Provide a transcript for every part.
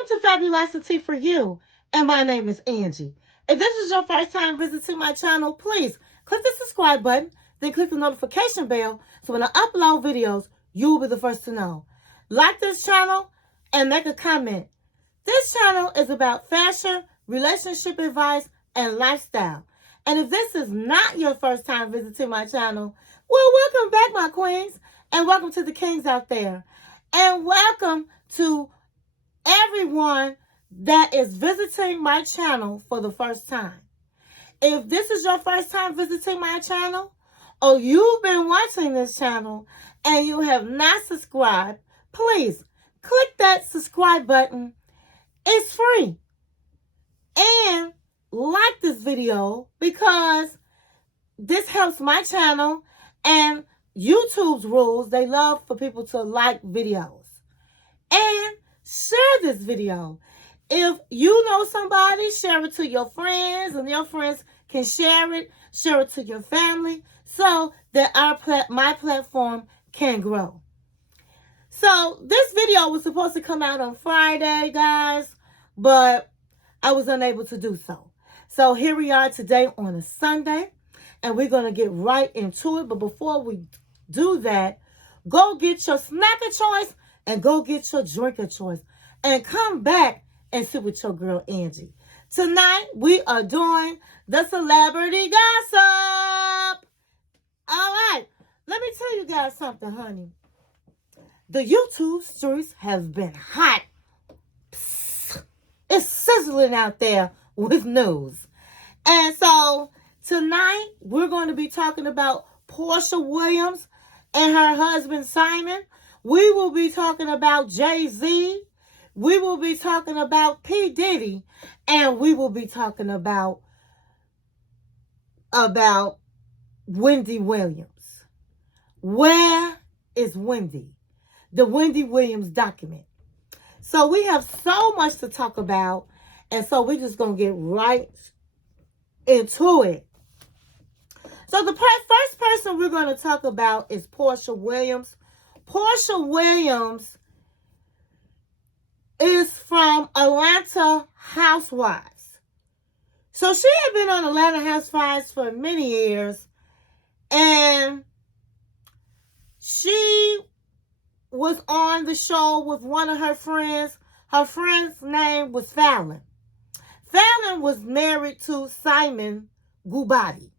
Welcome to Fabulosity For You, and my name is Angie. If this is your first time visiting my channel, please click the subscribe button, then click the notification bell, so when I upload videos, you will be the first to know. Like this channel and make a comment. This channel is about fashion, relationship advice, and lifestyle. And if this is not your first time visiting my channel, well, welcome back, my queens, and welcome to the kings out there. And welcome to everyone that is visiting my channel for the first time. If this is your first time visiting my channel, or you've been watching this channel and you have not subscribed, please click that subscribe button. It's free. And like this video because this helps my channel, and YouTube's rules, they love for people to like videos. And share this video. If you know somebody, share it to your friends, and your friends can share it to your family, so that my platform can grow. So this video was supposed to come out on Friday, guys, but I was unable to do so. So here we are today on a Sunday, and we're going to get right into it. But before we do that, go get your snack of choice and go get your drink of choice, and come back and sit with your girl Angie. Tonight we are doing the celebrity gossip. All right, let me tell you guys something, honey. The YouTube streets have been hot. Psst. It's sizzling out there with news. And so tonight we're going to be talking about Porsha Williams and her husband Simon. We will be talking about Jay-Z. We will be talking about P. Diddy. And we will be talking about Wendy Williams. Where is Wendy? The Wendy Williams document. So we have so much to talk about. And so we're just going to get right into it. So the first person we're going to talk about is Porsha Williams. Porsha Williams is from Atlanta Housewives. So she had been on Atlanta Housewives for many years. And she was on the show with one of her friends. Her friend's name was Fallon. Fallon was married to Simon Gubati.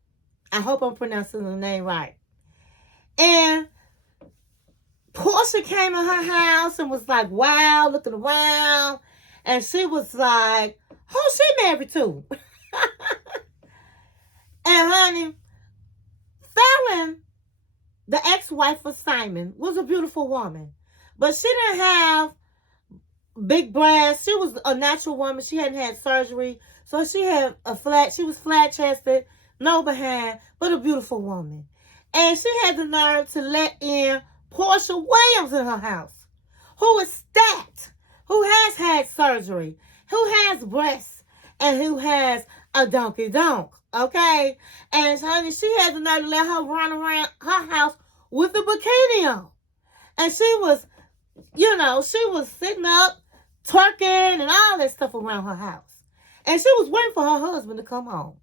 I hope I'm pronouncing the name right. And Porsha came in her house and was like, wow, looking around. And she was like, who's she married to? And honey, Fallon, the ex-wife of Simon, was a beautiful woman. But she didn't have big breasts. She was a natural woman. She hadn't had surgery. So she was flat-chested, no behind, but a beautiful woman. And she had the nerve to let in Porsha Williams in her house, who is stacked, who has had surgery, who has breasts, and who has a donkey donk, okay? And honey, she had the nerve to let her run around her house with a bikini on. And she was, she was sitting up, twerking, and all that stuff around her house. And she was waiting for her husband to come home.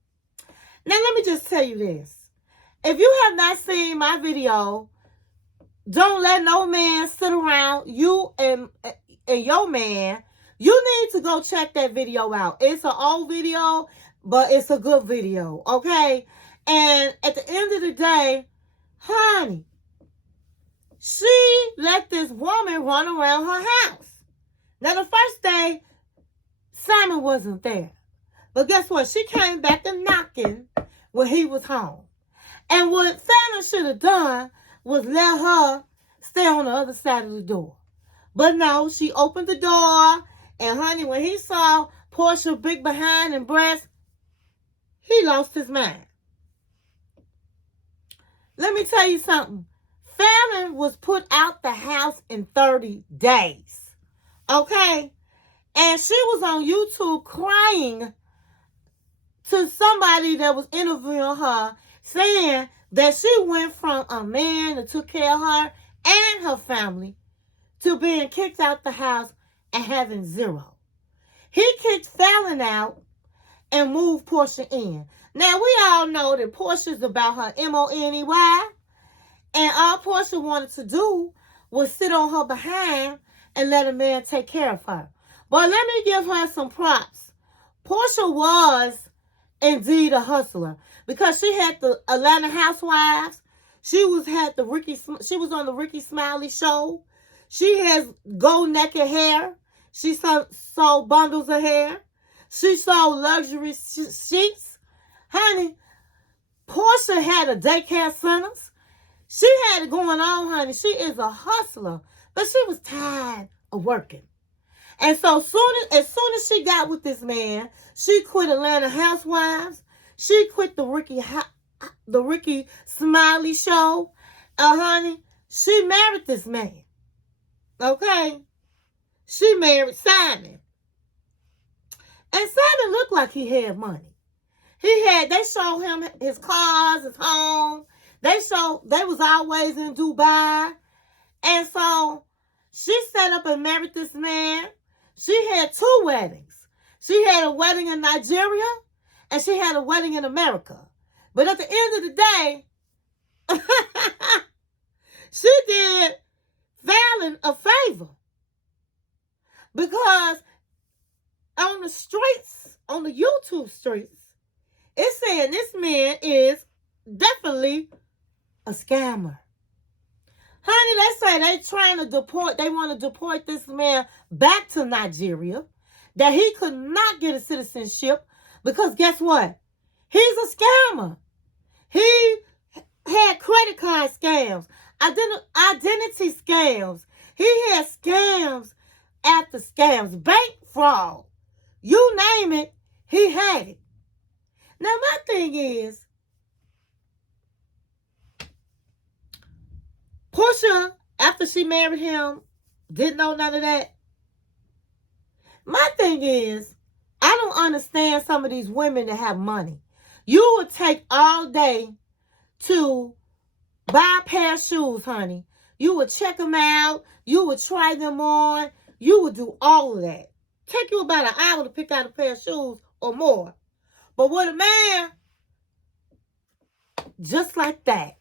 Now, let me just tell you this. If you have not seen my video, don't let no man sit around you and your man. You need to go check that video out. It's an old video, but it's a good video, okay? And at the end of the day, honey, she let this woman run around her house. Now, the first day, Simon wasn't there. But guess what? She came back and knocking when he was home. And what Fallon should have done was let her stay on the other side of the door. But no, she opened the door, and honey, when he saw Porsha big behind and breast, he lost his mind. Let me tell you something. Fallon was put out the house in 30 days. Okay? And she was on YouTube crying to somebody that was interviewing her, saying that she went from a man that took care of her and her family to being kicked out the house and having zero. He kicked Fallon out and moved Porsha in. Now, we all know that Porsha's about her money, and all Porsha wanted to do was sit on her behind and let a man take care of her. But let me give her some props. Porsha was indeed a hustler because she had the Atlanta Housewives. She was on the Ricky Smiley show. She has gold naked hair. She sold bundles of hair. She sold luxury sheets. Honey, Porsha had a daycare centers. She had it going on, honey. She is a hustler, but she was tired of working. And so as soon as she got with this man, she quit Atlanta Housewives. She quit the Ricky Smiley show. Honey, she married this man. Okay? She married Simon. And Simon looked like he had money. They showed him his cars, his home. They was always in Dubai. And so she set up and married this man. She had 2 weddings. She had a wedding in Nigeria and she had a wedding in America. But at the end of the day, she did Fallon a favor. Because on the streets, on the YouTube streets, it's saying this man is definitely a scammer. Honey, they say they want to deport this man back to Nigeria, that he could not get a citizenship because guess what? He's a scammer. He had credit card scams, identity scams. He had scams after scams, bank fraud. You name it, he had it. Now, my thing is, Porsha, after she married him, didn't know none of that. My thing is, I don't understand some of these women that have money. You would take all day to buy a pair of shoes, honey. You would check them out. You would try them on. You would do all of that. Take you about an hour to pick out a pair of shoes or more. But with a man, just like that,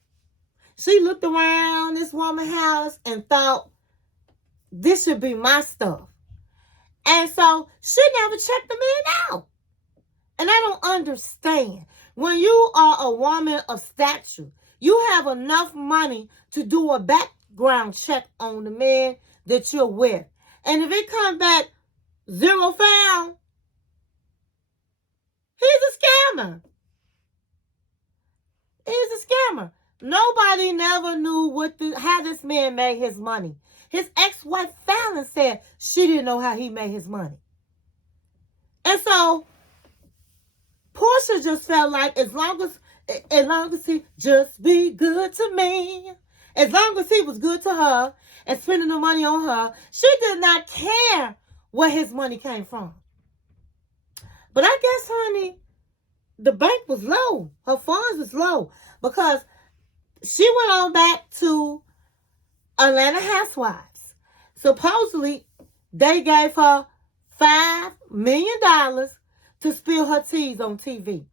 she looked around this woman's house and thought, this should be my stuff. And so she never checked the man out. And I don't understand. When you are a woman of stature, you have enough money to do a background check on the man that you're with. And if it comes back 0 found, he's a scammer. He's a scammer. Nobody never knew how this man made his money. His ex-wife Fallon said she didn't know how he made his money. And so Porsha just felt like as long as he just be good to me, as long as he was good to her and spending the money on her, she did not care where his money came from. But I guess, honey, the bank was low. Her funds was low because she went on back to Atlanta Housewives. Supposedly, they gave her $5 million to spill her teas on TV.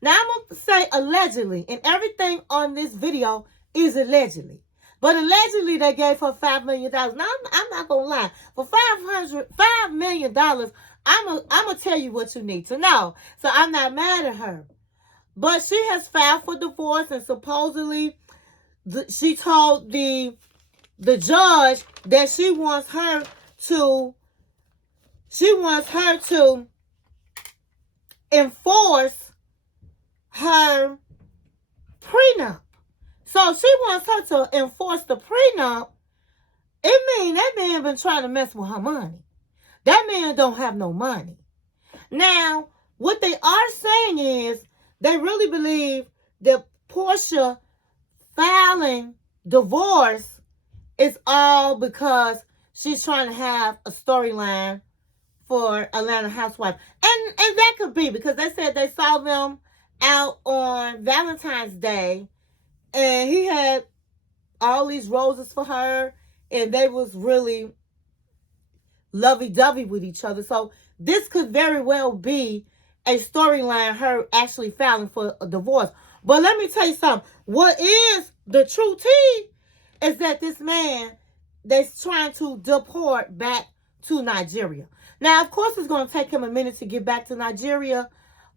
Now, I'm going to say allegedly, and everything on this video is allegedly. But allegedly, they gave her $5 million. Now, I'm not going to lie. For $5 million, I'm going to tell you what you need to know. So, I'm not mad at her. But she has filed for divorce, and supposedly, she told the judge that she wants her to enforce her prenup. So she wants her to enforce the prenup. It means that man been trying to mess with her money. That man don't have no money. Now, what they are saying is they really believe that Porsha filing divorce is all because she's trying to have a storyline for Atlanta Housewives. And that could be because they said they saw them out on Valentine's Day and he had all these roses for her and they was really lovey-dovey with each other. So this could very well be a storyline, her actually filing for a divorce. But let me tell you something. What is the true tea is that this man that's trying to deport back to Nigeria. Now, of course, it's going to take him a minute to get back to Nigeria,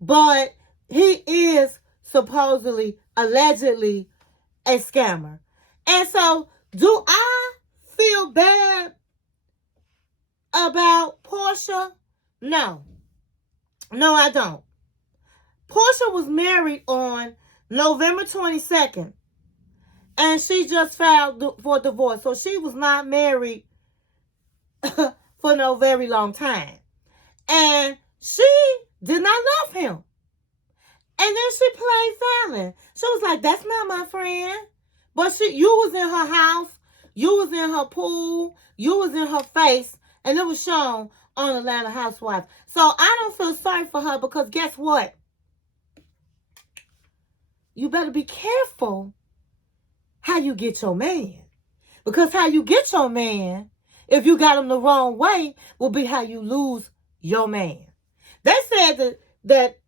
but he is supposedly, allegedly, a scammer. And so, do I feel bad about Porsha? No. No, I don't. Porsha was married on November 22nd, and she just filed for divorce. So she was not married for no very long time. And she did not love him. And then she played Fallon. She was like, that's not my friend. But you was in her house, you was in her pool, you was in her face, and it was shown on Atlanta Housewives. So I don't feel sorry for her, because guess what? You better be careful how you get your man. Because how you get your man, if you got him the wrong way, will be how you lose your man. They said that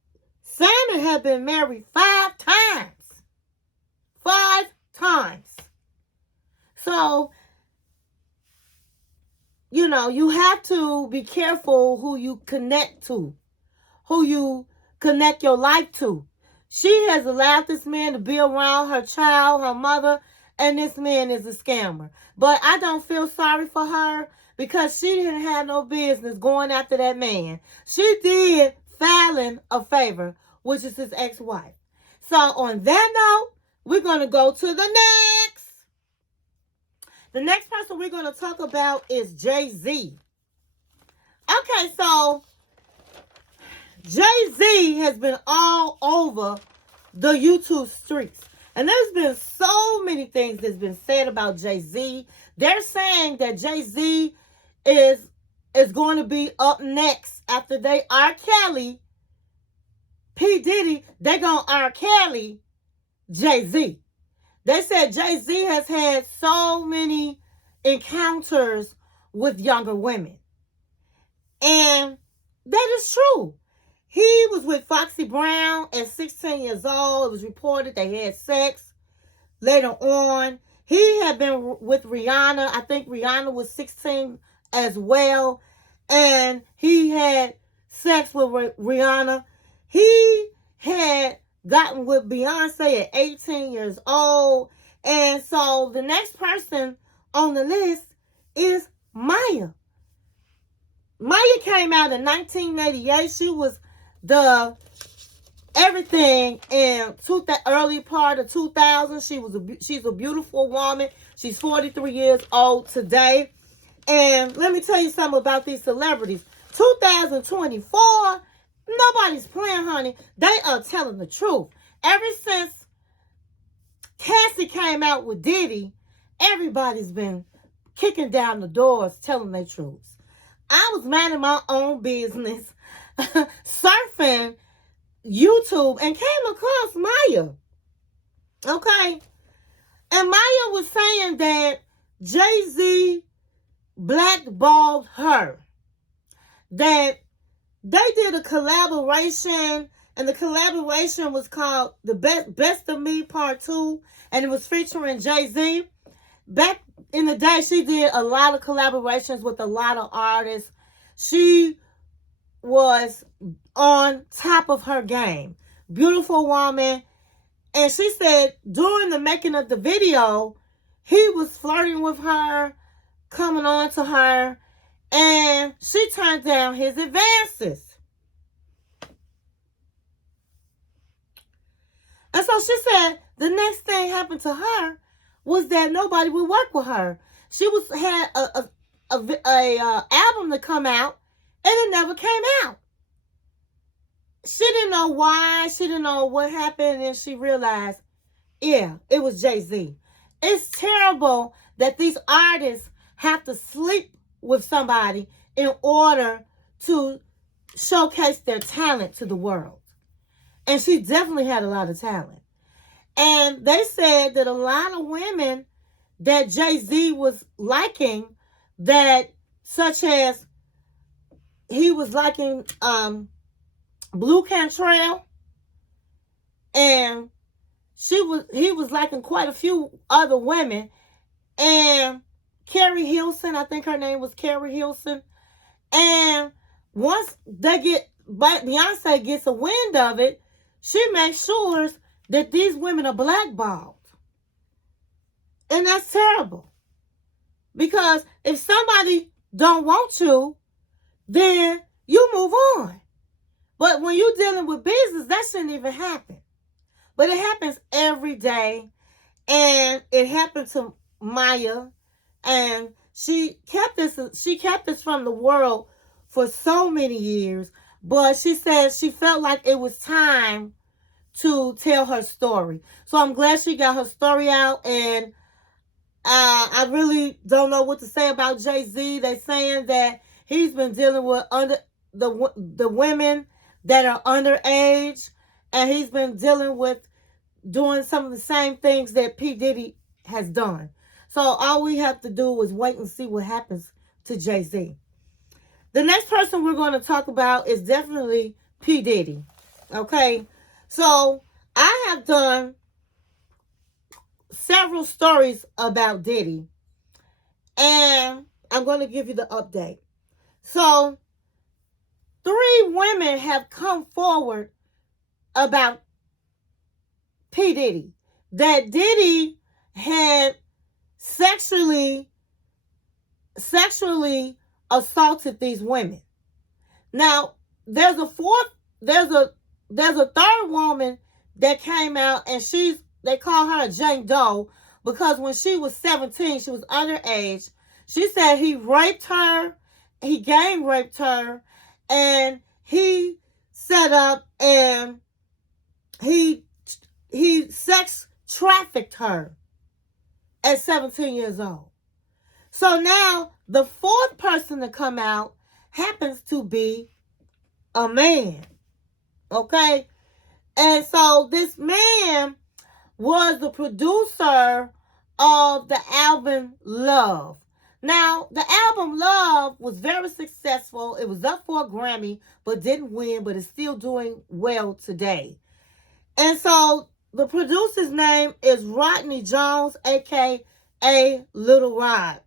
Simon had been married 5 times. 5 times. So, you have to be careful who you connect to, who you connect your life to. She has allowed this man to be around her child, her mother, and this man is a scammer. But I don't feel sorry for her, because she didn't have no business going after that man. She did Fallon a favor, which is his ex-wife. So on that note, we're going to go to the next. The next person we're going to talk about is Jay-Z. Okay, so Jay-Z has been all over the YouTube streets. And there's been so many things that's been said about Jay-Z. They're saying that Jay-Z is going to be up next after they R. Kelly, P. Diddy, they're going to R. Kelly Jay-Z. They said Jay-Z has had so many encounters with younger women. And that is true. He was with Foxy Brown at 16 years old. It was reported they had sex. Later on, he had been with Rihanna. I think Rihanna was 16 as well. And he had sex with Rihanna. He had gotten with Beyonce at 18 years old. And so the next person on the list is Maya. Maya came out in 1988. She was the everything in the early part of 2000. She's a beautiful woman. She's 43 years old today. And let me tell you something about these celebrities. 2024, nobody's playing, honey. They are telling the truth. Ever since Cassie came out with Diddy, everybody's been kicking down the doors, telling their truths. I was minding my own business, surfing YouTube, and came across Maya. Okay? And Maya was saying that Jay-Z blackballed her. That they did a collaboration, and the collaboration was called The Best of Me Part 2, and it was featuring Jay-Z. Back in the day, she did a lot of collaborations with a lot of artists. She was on top of her game. Beautiful woman. And she said during the making of the video, he was flirting with her, coming on to her, and she turned down his advances. And so she said the next thing happened to her was that nobody would work with her. She had a album to come out, and it never came out. She didn't know why. She didn't know what happened, and she realized, yeah, it was Jay-Z. It's terrible that these artists have to sleep with somebody in order to showcase their talent to the world. And she definitely had a lot of talent. And they said that a lot of women that Jay-Z was liking, that such as he was liking Blue Cantrell, and he was liking quite a few other women, and Carrie Hilson, I think her name was Carrie Hilson. And once Beyonce gets a wind of it, she makes sure that these women are blackballed. And that's terrible. Because if somebody don't want you, then you move on. But when you're dealing with business, that shouldn't even happen. But it happens every day. And it happened to Maya. And she kept this from the world for so many years. But she said she felt like it was time to tell her story. So I'm glad she got her story out. And I really don't know what to say about Jay-Z. They're saying that he's been dealing with the women that are underage, and he's been dealing with doing some of the same things that P. Diddy has done. So all we have to do is wait and see what happens to Jay-Z. The next person we're going to talk about is definitely P. Diddy. Okay? So I have done several stories about Diddy, and I'm going to give you the update. So 3 women have come forward about P. Diddy, that Diddy had sexually assaulted these women. Now, there's a third woman that came out, and they call her a Jane Doe, because when she was 17, she was underage. She said he raped her, he gang raped her, and he set up and he sex trafficked her at 17 years old. So now the 4th person to come out happens to be a man. Okay? And so this man was the producer of the album Love. Now, the album Love was very successful. It was up for a Grammy, but didn't win, but it's still doing well today. And so the producer's name is Rodney Jones, a.k.a. Little Rod.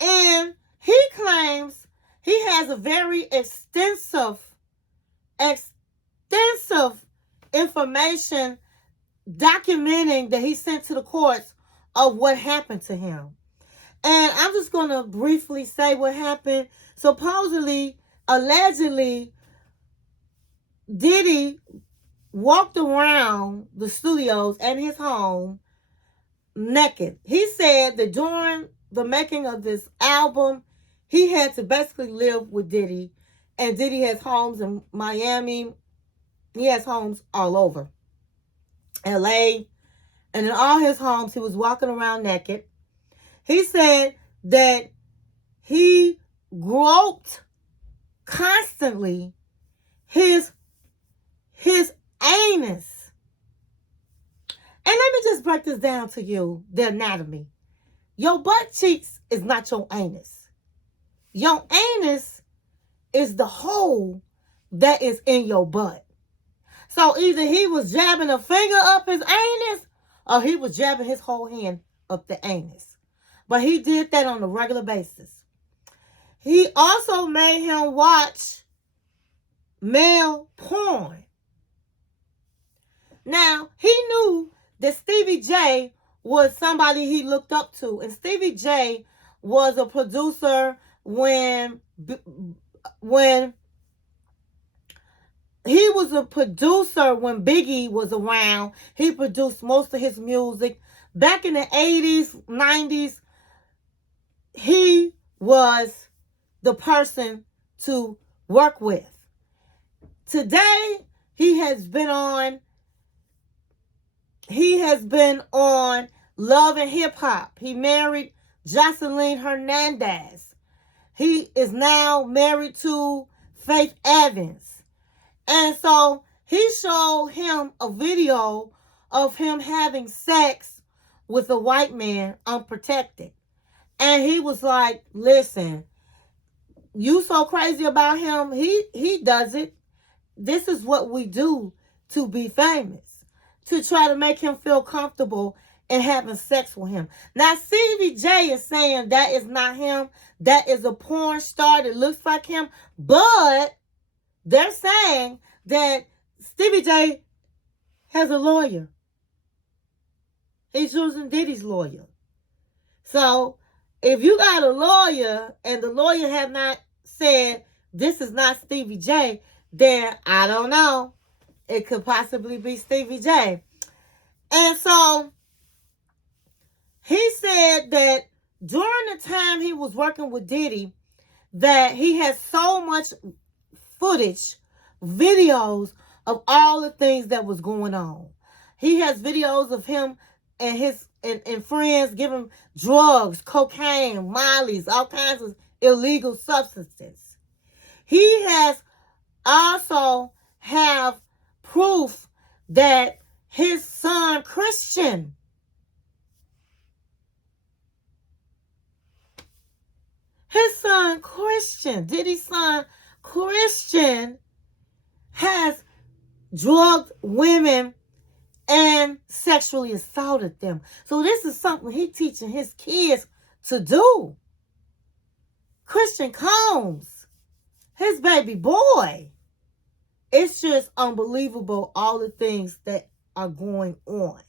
And he claims he has a very extensive information documenting that he sent to the courts of what happened to him. And I'm just going to briefly say what happened. Supposedly, allegedly, Diddy walked around the studios and his home naked. He said that during the making of this album, he had to basically live with Diddy. And Diddy has homes in Miami. He has homes all over LA. And in all his homes, he was walking around naked. He said that he groped constantly his anus. And let me just break this down to you, the anatomy. Your butt cheeks is not your anus. Your anus is the hole that is in your butt. So either he was jabbing a finger up his anus, or he was jabbing his whole hand up the anus. But he did that on a regular basis. He also made him watch male porn. Now, he knew that Stevie J was somebody he looked up to. And Stevie J was a producer when he was a producer when Biggie was around. He produced most of his music. Back in the 80s, 90s, he was the person to work with. Today, he has been on Love and Hip Hop. He married Jocelyn Hernandez. He is now married to Faith Evans. And so he showed him a video of him having sex with a white man unprotected. And he was like, listen, you so crazy about him, he does it. This is what we do to be famous, to try to make him feel comfortable and having sex with him. Now, Stevie J is saying that is not him. That is a porn star that looks like him. But they're saying that Stevie J has a lawyer. He's using Diddy's lawyer. So, if you got a lawyer and the lawyer have not said this is not Stevie J, then I don't know. It could possibly be Stevie J. And so, he said that during the time he was working with Diddy, that he has so much footage, videos of all the things that was going on. He has videos of him and his and friends giving drugs, cocaine, mollies, all kinds of illegal substances. He has also have proof that his son Christian Diddy's son Christian has drugged women and sexually assaulted them. So this is something he's teaching his kids to do. Christian Combs, his baby boy. It's just unbelievable, all the things that are going on.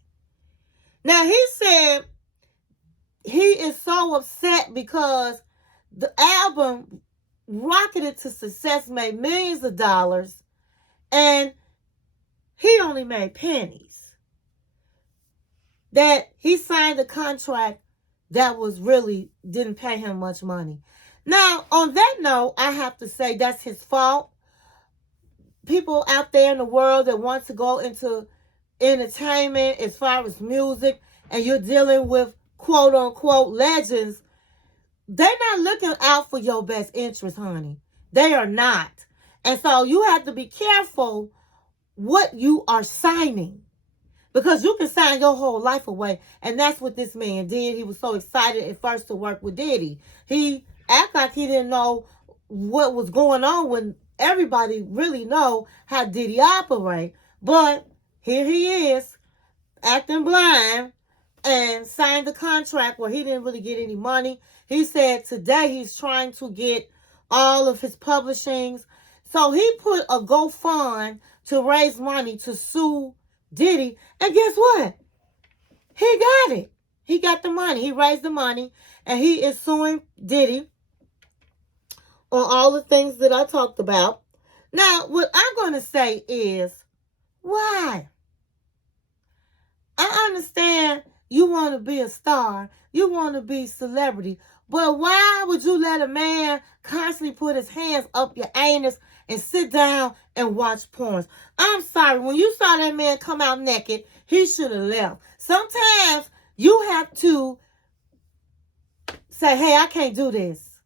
Now, he said he is so upset because the album rocketed to success, made millions of dollars, and he only made pennies. That he signed a contract that was really didn't pay him much money. Now, on that note, I have to say that's his fault. People out there in the world that want to go into entertainment as far as music, and you're dealing with quote unquote legends, they're not looking out for your best interest, honey. They are not. And so you have to be careful what you are signing. Because you can sign your whole life away. And that's what this man did. He was so excited at first to work with Diddy. He acted like he didn't know what was going on when everybody really know how Diddy operate. But here he is, acting blind, and signed the contract where he didn't really get any money. He said today he's trying to get all of his publishings. So he put a GoFund to raise money to sue Diddy. And guess what? He got it. He got the money. He raised the money. And he is suing Diddy on all the things that I talked about. Now, what I'm going to say is, why? I understand you want to be a star. You want to be celebrity. But why would you let a man constantly put his hands up your anus and sit down and watch porn? I'm sorry. When you saw that man come out naked, he should have left. Sometimes you have to say, hey, I can't do this.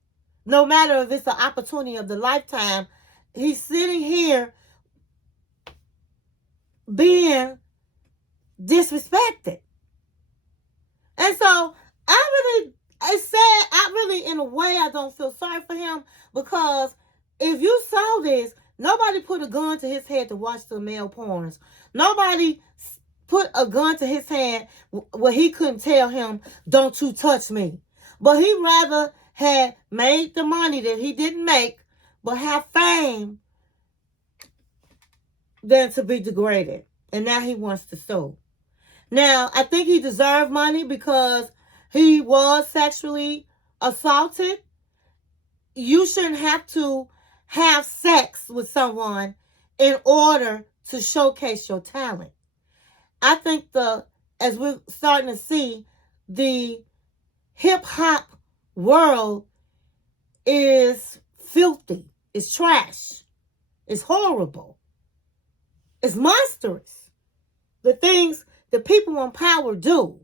No matter if it's the opportunity of the lifetime, he's sitting here being disrespected. And so in a way, I don't feel sorry for him, because if you saw this, nobody put a gun to his head to watch the male porns. Nobody put a gun to his head where he couldn't tell him, don't you touch me. But he rather had made the money that he didn't make, but have fame, than to be degraded. And now he wants to sue. Now, I think he deserved money because he was sexually assaulted. You shouldn't have to have sex with someone in order to showcase your talent. I think as we're starting to see, the hip-hop world is filthy. It's trash. It's horrible. It's monstrous. The things that people in power do.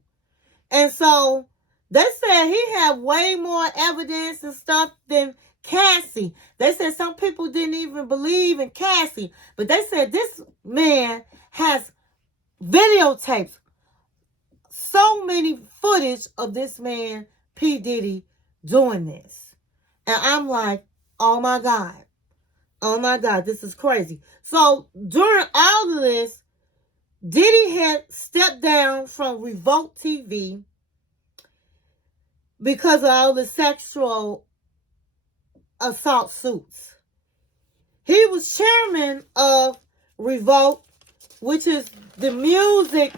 And so they said he had way more evidence and stuff than Cassie. They said some people didn't even believe in Cassie. But they said this man has videotapes, so many footage of this man, P. Diddy, doing this. And I'm like, Oh my God. Oh my God, this is crazy. So during all of this, Diddy had stepped down from Revolt TV because of all the sexual assault suits. He was chairman of Revolt, which is the music.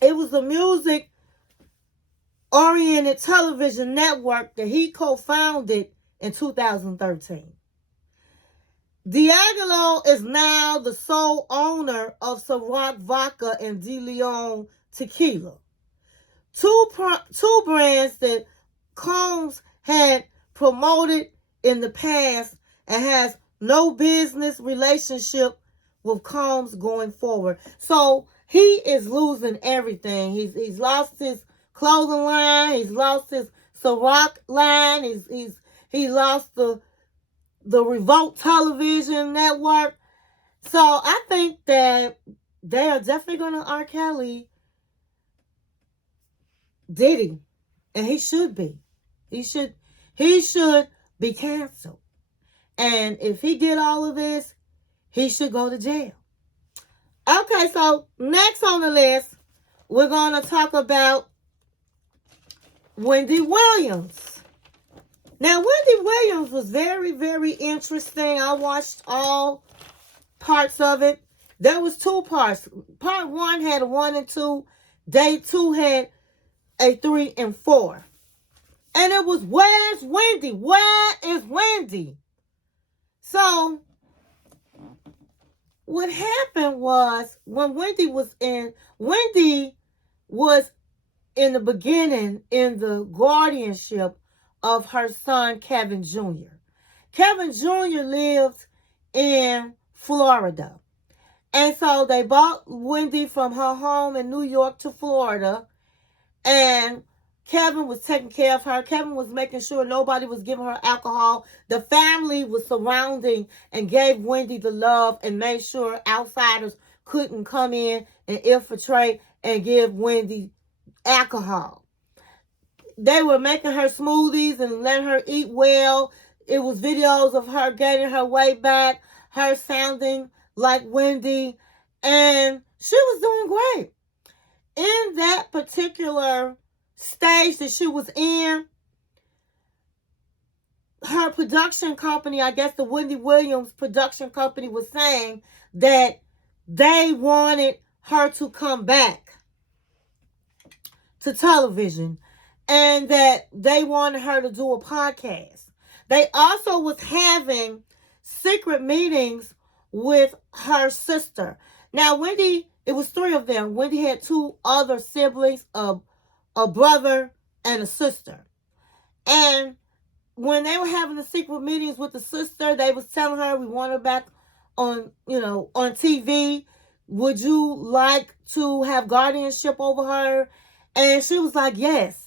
It was a music-oriented television network that he co-founded in 2013. D'Angelo is now the sole owner of Ciroc Vodka and De Leon Tequila. Two brands that Combs had promoted in the past and has no business relationship with Combs going forward. So he is losing everything. He's lost his clothing line. He's lost his Ciroc line. He lost the Revolt television network. So I think that they are definitely going to R. Kelly Diddy, and he should be. He should be canceled. And if he did all of this, he should go to jail. Okay, so next on the list, we're going to talk about Wendy Williams. Now, Wendy Williams was very, very interesting. I watched all parts of it. There was two parts. Part 1 had a 1 and 2. Day 2 had a 3 and 4. And it was, where's Wendy? Where is Wendy? So, what happened was, when Wendy was in the beginning in the guardianship of her son, Kevin Jr. Kevin Jr. lived in Florida. And so they bought Wendy from her home in New York to Florida. And Kevin was taking care of her. Kevin was making sure nobody was giving her alcohol. The family was surrounding and gave Wendy the love and made sure outsiders couldn't come in and infiltrate and give Wendy alcohol. They were making her smoothies and letting her eat well. It was videos of her gaining her weight back, her sounding like Wendy, and she was doing great. In that particular stage that she was in, her production company, I guess the Wendy Williams production company, was saying that they wanted her to come back to television and that they wanted her to do a podcast. They also was having secret meetings with her sister. Now, Wendy, it was 3 of them. Wendy had 2 other siblings, a brother and a sister. And when they were having the secret meetings with the sister, they was telling her, we want her back on TV. Would you like to have guardianship over her? And she was like, yes.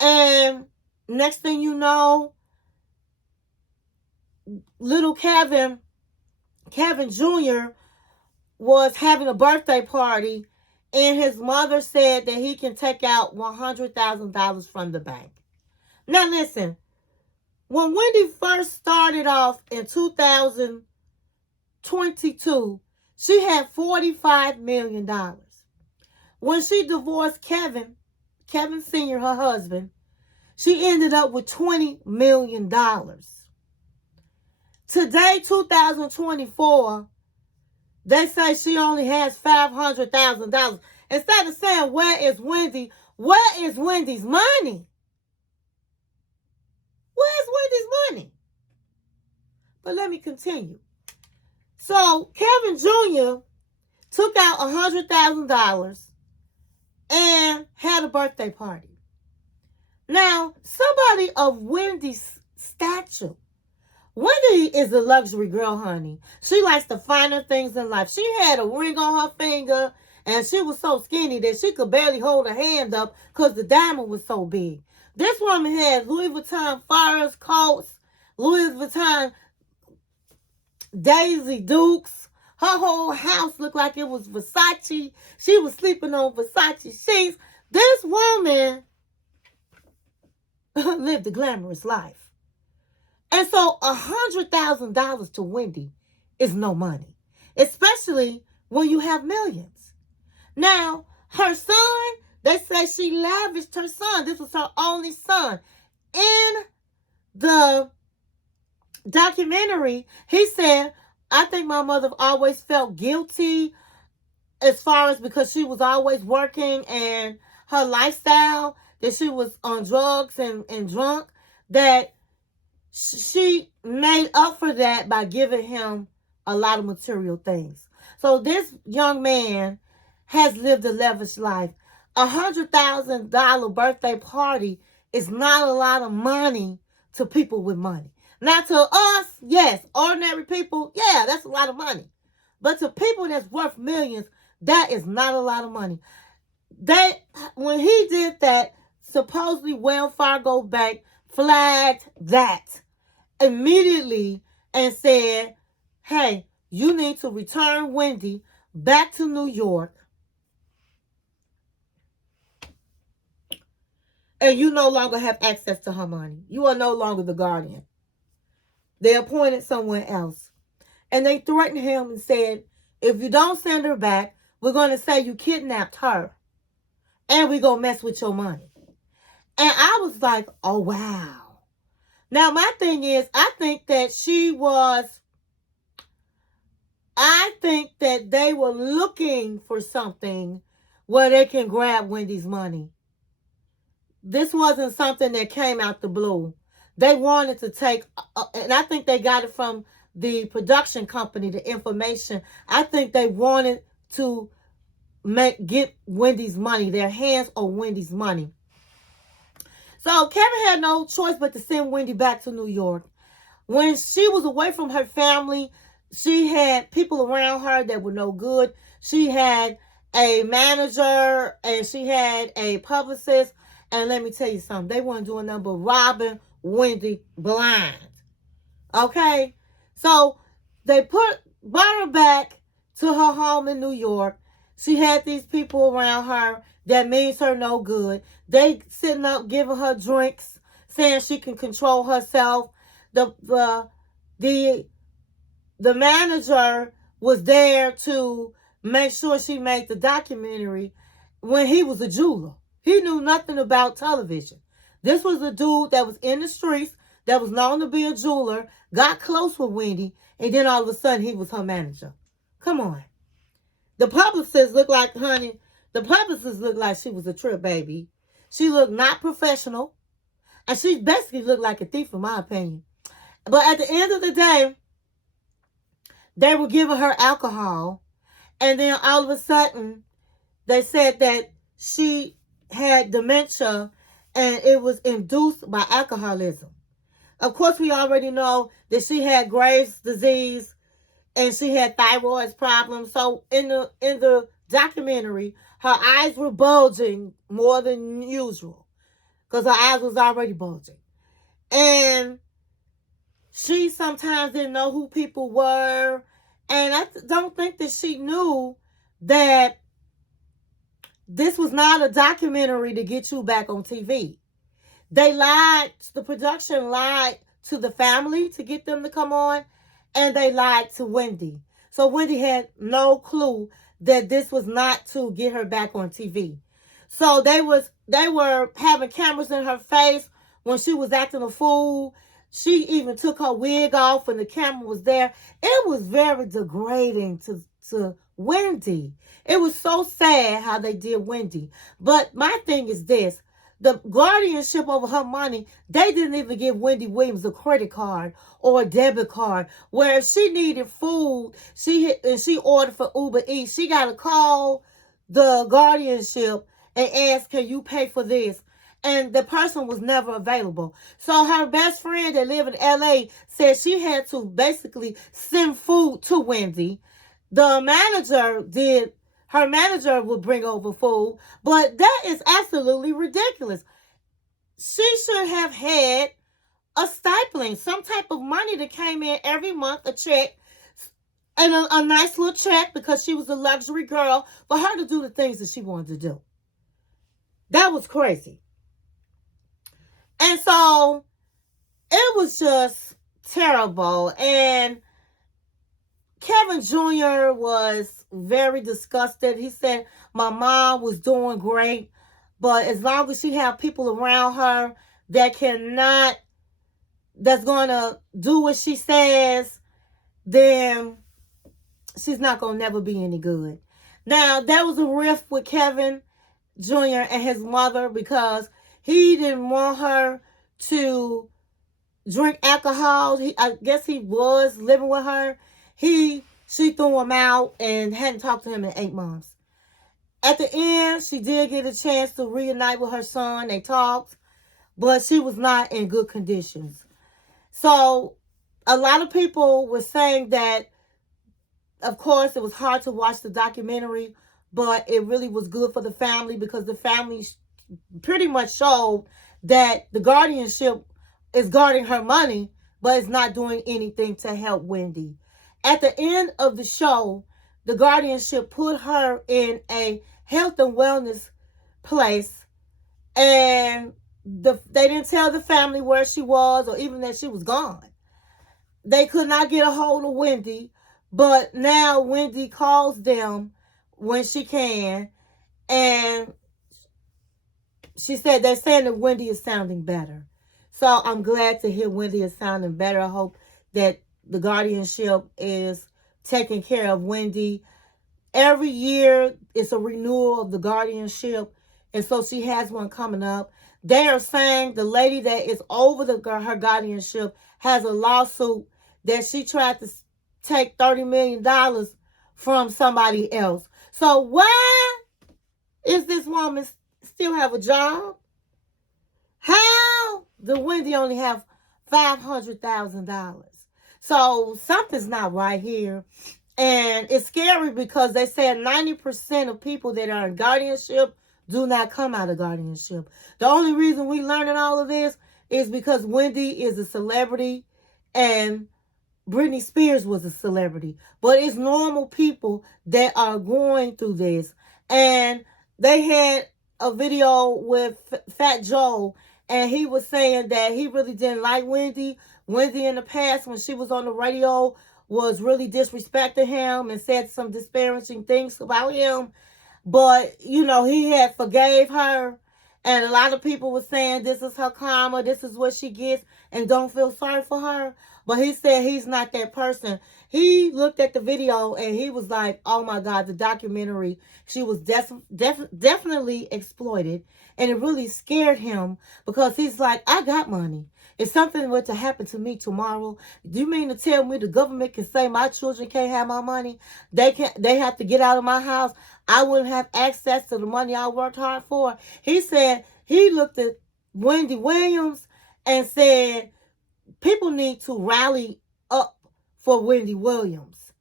And next thing you know, little Kevin Jr. was having a birthday party, and his mother said that he can take out $100,000 from the bank. Now listen, when Wendy first started off in 2022, she had $45 million. When she divorced Kevin Sr., her husband, she ended up with $20 million. Today, 2024, they say she only has $500,000. Instead of saying, where is Wendy? Where is Wendy's money? Where's Wendy's money? But let me continue. So, Kevin Jr. took out $100,000 and had a birthday party. Now, somebody of Wendy's stature. Wendy is a luxury girl, honey. She likes the finer things in life. She had a ring on her finger, and she was so skinny that she could barely hold her hand up because the diamond was so big. This woman had Louis Vuitton Forest coats, Louis Vuitton Daisy Dukes. Her whole house looked like it was Versace. She was sleeping on Versace sheets. This woman lived a glamorous life. And so $100,000 to Wendy is no money, especially when you have millions. Now, her son, they say she lavished her son. This was her only son. In the documentary, he said, I think my mother always felt guilty as far as because she was always working and her lifestyle, that she was on drugs and drunk, that she made up for that by giving him a lot of material things. So this young man has lived a lavish life. $100,000 birthday party is not a lot of money to people with money. Now to us, yes, ordinary people, yeah, that's a lot of money. But to people that's worth millions, that is not a lot of money. When he did that, supposedly Wells Fargo Bank flagged that immediately and said, hey, you need to return Wendy back to New York, and you no longer have access to her money. You are no longer the guardian. They appointed someone else. And they threatened him and said, if you don't send her back, we're going to say you kidnapped her. And we're going to mess with your money. And I was like, oh, wow. Now, my thing is, I think that they were looking for something where they can grab Wendy's money. This wasn't something that came out the blue. They wanted to take, and I think they got it from the production company, the information. I think they wanted to get Wendy's money, their hands on Wendy's money. So Kevin had no choice but to send Wendy back to New York. When she was away from her family, she had people around her that were no good. She had a manager and she had a publicist. And let me tell you something. They weren't doing nothing but robbing Wendy blind. Okay? So they brought her back to her home in New York. She had these people around her that means her no good. They sitting up giving her drinks, saying she can control herself. The manager was there to make sure she made the documentary when he was a jeweler. He knew nothing about television. This was a dude that was in the streets, that was known to be a jeweler, got close with Wendy, and then all of a sudden he was her manager. Come on. The publicist looked like, honey, she was a trip baby. She looked not professional, and she basically looked like a thief in my opinion. But at the end of the day, they were giving her alcohol, and then all of a sudden, they said that she had dementia, and it was induced by alcoholism. Of course, we already know that she had Graves' disease, and she had thyroid problems. So in the documentary, her eyes were bulging more than usual because her eyes was already bulging. And she sometimes didn't know who people were. And I don't think that she knew that this was not a documentary to get you back on TV. They lied, the production lied to the family to get them to come on, and they lied to Wendy. So Wendy had no clue that this was not to get her back on TV. So they were having cameras in her face when she was acting a fool. She even took her wig off when the camera was there. It was very degrading to Wendy. It was so sad how they did Wendy. But my thing is this. The guardianship over her money, they didn't even give Wendy Williams a credit card or a debit card. Where if she needed food, she ordered for Uber Eats, she got to call the guardianship and ask, can you pay for this? And the person was never available. So her best friend that lived in LA said she had to basically send food to Wendy. Her manager would bring over food, but that is absolutely ridiculous. She should have had a stipend, some type of money that came in every month, a check, and a nice little check because she was a luxury girl for her to do the things that she wanted to do. That was crazy. And so it was just terrible. And Kevin Jr. was very disgusted. He said, my mom was doing great, but as long as she have people around her that's going to do what she says, then she's not going to never be any good. Now, there was a rift with Kevin Jr. and his mother because he didn't want her to drink alcohol. I guess he was living with her. She threw him out and hadn't talked to him in 8 months. At the end, she did get a chance to reunite with her son. They talked, but she was not in good conditions. So a lot of people were saying that, of course, it was hard to watch the documentary, but it really was good for the family because the family pretty much showed that the guardianship is guarding her money, but it's not doing anything to help Wendy. At the end of the show, the guardianship put her in a health and wellness place, and they didn't tell the family where she was or even that she was gone. They could not get a hold of Wendy, but now Wendy calls them when she can, and she said they're saying that Wendy is sounding better. So I'm glad to hear Wendy is sounding better. I hope that the guardianship is taking care of Wendy. Every year, it's a renewal of the guardianship, and so she has one coming up. They are saying the lady that is over her guardianship has a lawsuit that she tried to take $30 million from somebody else. So why is this woman still have a job? How did Wendy only have $500,000? So something's not right here. And it's scary because they said 90% of people that are in guardianship do not come out of guardianship. The only reason we learning all of this is because Wendy is a celebrity and Britney Spears was a celebrity. But it's normal people that are going through this. And they had a video with Fat Joe, and he was saying that he really didn't like Wendy. Wendy in the past, when she was on the radio, was really disrespecting him and said some disparaging things about him. But, he had forgave her. And a lot of people were saying this is her karma, this is what she gets, and don't feel sorry for her. But he said he's not that person. He looked at the video and he was like, oh my God, the documentary, she was definitely exploited. And it really scared him because he's like, I got money. If something were to happen to me tomorrow, do you mean to tell me the government can say my children can't have my money? They have to get out of my house. I wouldn't have access to the money I worked hard for. He said he looked at Wendy Williams and said people need to rally up for Wendy Williams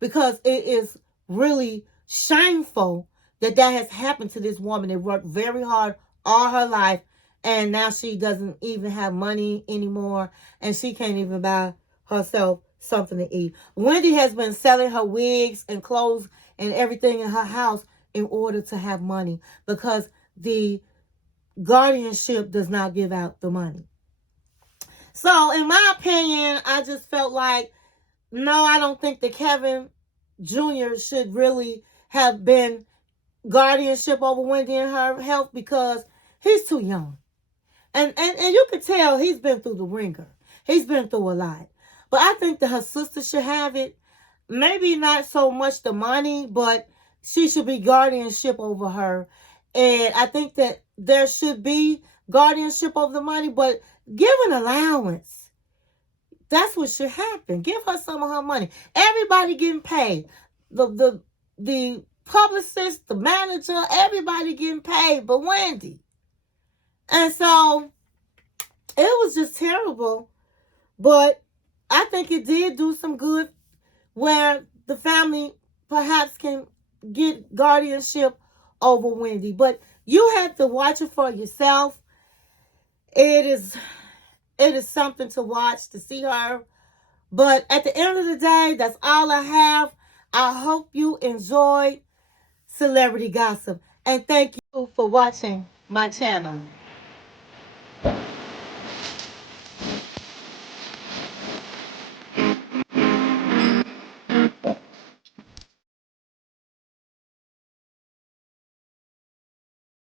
because it is really shameful that has happened to this woman that worked very hard all her life, and now she doesn't even have money anymore, and she can't even buy herself something to eat. Wendy has been selling her wigs and clothes and everything in her house in order to have money because the guardianship does not give out the money. So, in my opinion, I just felt like, no, I don't think that Kevin Jr. should really have been guardianship over Wendy and her health because he's too young. And you could tell he's been through the ringer. He's been through a lot. But I think that her sister should have it. Maybe not so much the money, but she should be guardianship over her. And I think that there should be guardianship over the money, but give an allowance. That's what should happen. Give her some of her money. Everybody getting paid. The publicist, the manager, everybody getting paid, but Wendy. And so it was just terrible. But I think it did do some good where the family perhaps can get guardianship over Wendy. But you have to watch it for yourself. It is something to watch, to see her. But at the end of the day, that's all I have. I hope you enjoyed Celebrity Gossip. And thank you for watching my channel.